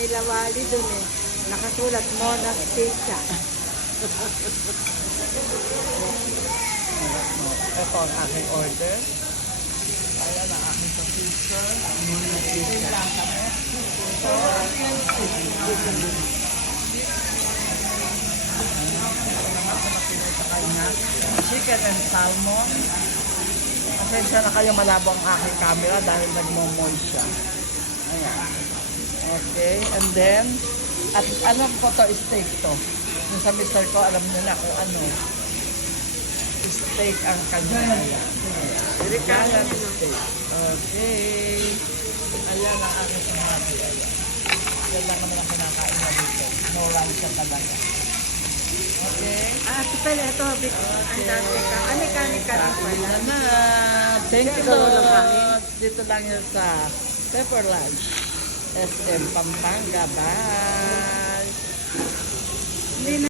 Nilawali dun eh. Nakasulat Mona Pizza. Ito ang aking order. Ayan ang aking pizza. Muna pizza. Chicken and salmon. Pasensya na kayo, malabo ang aking camera dahil nagmo-mold siya. Ayan. Okay, and then, at ano po to, steak to. Yung sa mister ko, alam nila kung ano. Steak ang kanya. Ricardo Steak. Okay. Ayan ang aking sinabi. Yan lang naman ang kinakain na dito. No rice siya talaga. Okay. ito pala, ito. Ang dami ka. Anika pala. Ayan na. Thank you, Lord. Dito lang yun sa Pepper Lunch. SM Pampanga. Bye.